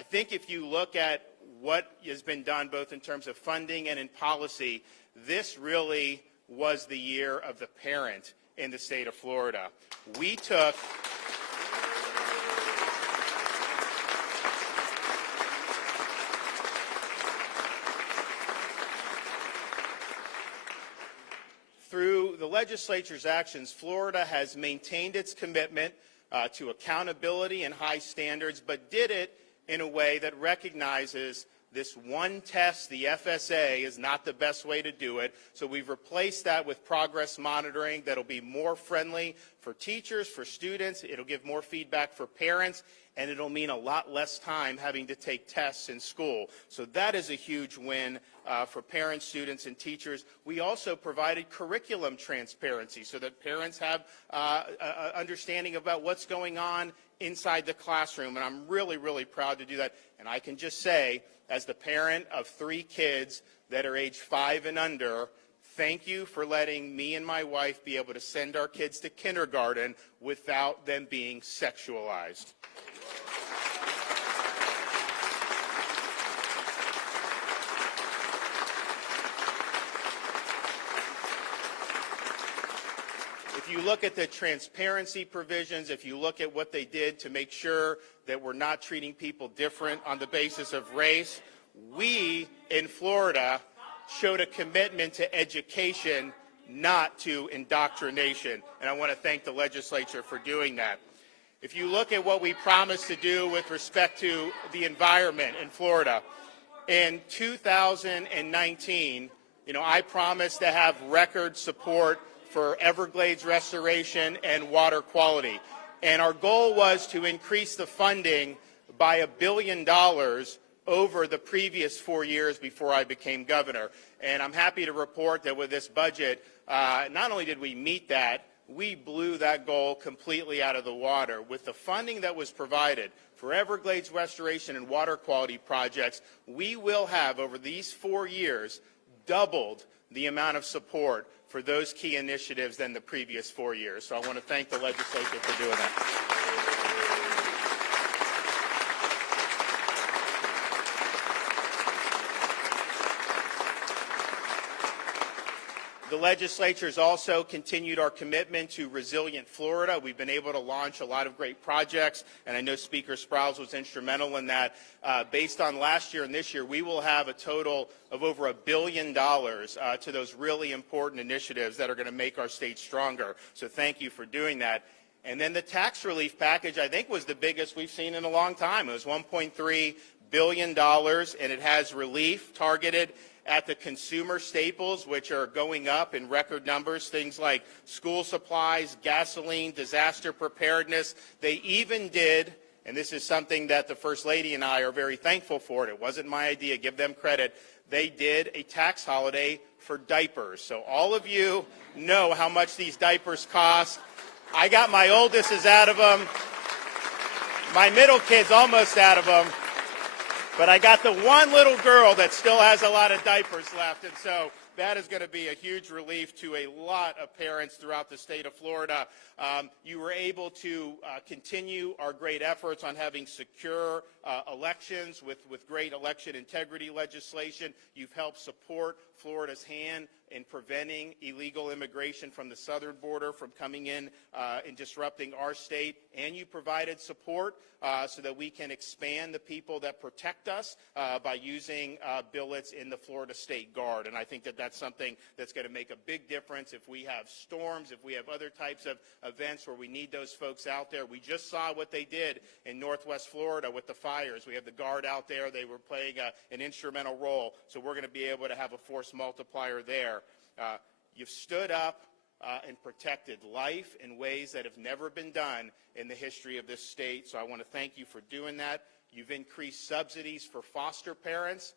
I think if you look at what has been done both in terms of funding and in policy, this really was the year of the parent in the state of Florida. We took through the legislature's actions, Florida has maintained its commitment to accountability and high standards, but did it in a way that recognizes this one test, the FSA, is not the best way to do it. So we've replaced that with progress monitoring that'll be more friendly for teachers, for students. It'll give more feedback for parents, and it'll mean a lot less time having to take tests in school. So that is a huge win for parents, students, and teachers. We also provided curriculum transparency so that parents have understanding about what's going on inside the classroom, and I'm really, really proud to do that. And I can just say, as the parent of 3 kids that are age 5 and under, thank you for letting me and my wife be able to send our kids to kindergarten without them being sexualized. If you look at the transparency provisions, if you look at what they did to make sure that we're not treating people different on the basis of race, we in Florida showed a commitment to education, not to indoctrination. And I want to thank the legislature for doing that. If you look at what we promised to do with respect to the environment in Florida, in 2019, I promised to have record support for Everglades restoration and water quality. And our goal was to increase the funding by $1 billion over the previous 4 years before I became governor. And I'm happy to report that with this budget, not only did we meet that, we blew that goal completely out of the water. With the funding that was provided for Everglades restoration and water quality projects, we will have, over these 4 years, doubled the amount of support for those key initiatives than the previous 4 years. So I want to thank the legislature for doing that. The legislature has also continued our commitment to Resilient Florida. We've been able to launch a lot of great projects, and I know Speaker Sprowls was instrumental in that. Based on last year and this year, we will have a total of over $1 billion to those really important initiatives that are going to make our state stronger. So thank you for doing that. And then the tax relief package, I think, was the biggest we've seen in a long time. It was $1.3 billion, and it has relief targeted at the consumer staples, which are going up in record numbers, things like school supplies, gasoline, disaster preparedness. They even did, and this is something that the First Lady and I are very thankful for, it wasn't my idea, give them credit, they did a tax holiday for diapers. So all of you know how much these diapers cost. I got my oldest is out of them. My middle kid's almost out of them. But I got the one little girl that still has a lot of diapers left, and so that is going to be a huge relief to a lot of parents throughout the state of Florida. You were able to continue our great efforts on having secure elections with great election integrity legislation. You've helped support Florida's hand in preventing illegal immigration from the southern border from coming in and disrupting our state, and you provided support so that we can expand the people that protect us by using billets in the Florida State Guard. And I think that that's something that's going to make a big difference if we have storms, if we have other types of events where we need those folks out there. We just saw what they did in Northwest Florida with the fires. We have the Guard out there. They were playing an instrumental role, so we're going to be able to have a force multiplier there. You've stood up and protected life in ways that have never been done in the history of this state, so I want to thank you for doing that. You've increased subsidies for foster parents,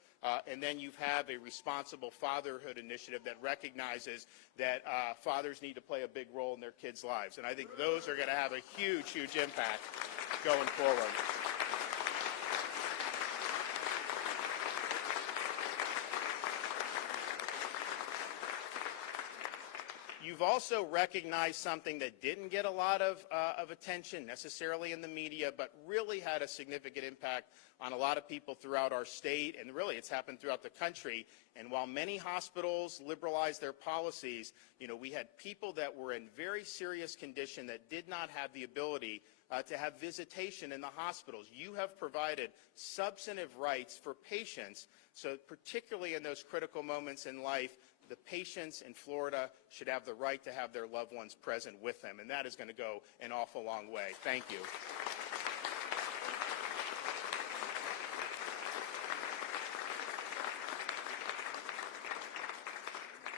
and then you have a responsible fatherhood initiative that recognizes that fathers need to play a big role in their kids' lives, and I think those are going to have a huge, huge impact going forward. You've also recognized something that didn't get a lot of attention necessarily in the media, but really had a significant impact on a lot of people throughout our state, and really it's happened throughout the country. And while many hospitals liberalized their policies, we had people that were in very serious condition that did not have the ability to have visitation in the hospitals. You have provided substantive rights for patients, so particularly in those critical moments in life, the patients in Florida should have the right to have their loved ones present with them, and that is going to go an awful long way. Thank you.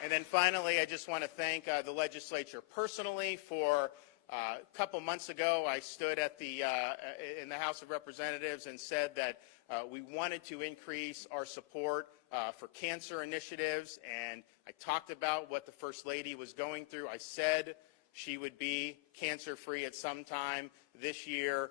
And then finally, I just want to thank the legislature personally for a couple months ago, I stood at in the House of Representatives and said that we wanted to increase our support for cancer initiatives, and I talked about what the First Lady was going through. I said she would be cancer-free at some time this year.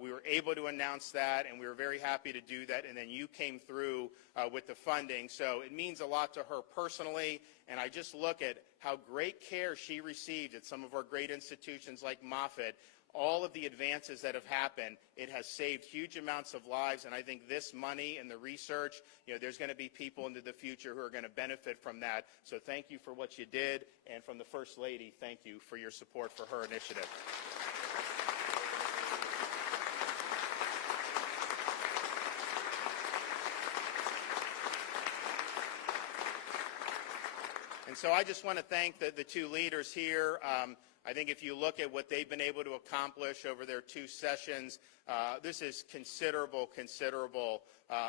We were able to announce that, and we were very happy to do that, and then you came through with the funding. So it means a lot to her personally, and I just look at how great care she received at some of our great institutions like Moffitt. All of the advances that have happened, it has saved huge amounts of lives, and I think this money and the research, there's going to be people into the future who are going to benefit from that. So thank you for what you did, and from the First Lady, thank you for your support for her initiative. And so I just want to thank the two leaders here. I think if you look at what they've been able to accomplish over their 2 sessions, this is considerable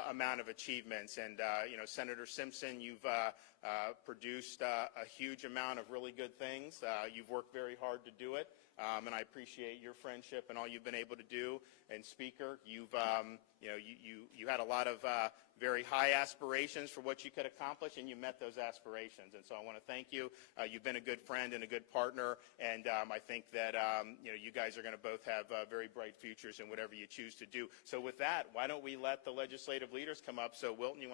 amount of achievements. And, Senator Simpson, you've produced a huge amount of really good things. You've worked very hard to do it, and I appreciate your friendship and all you've been able to do. And Speaker, you had a lot of very high aspirations for what you could accomplish, and you met those aspirations. And so I want to thank you. You've been a good friend and a good partner, and I think that you guys are going to both have very bright futures in whatever you choose to do. So with that, why don't we let the legislative leaders come up? So Wilton, you want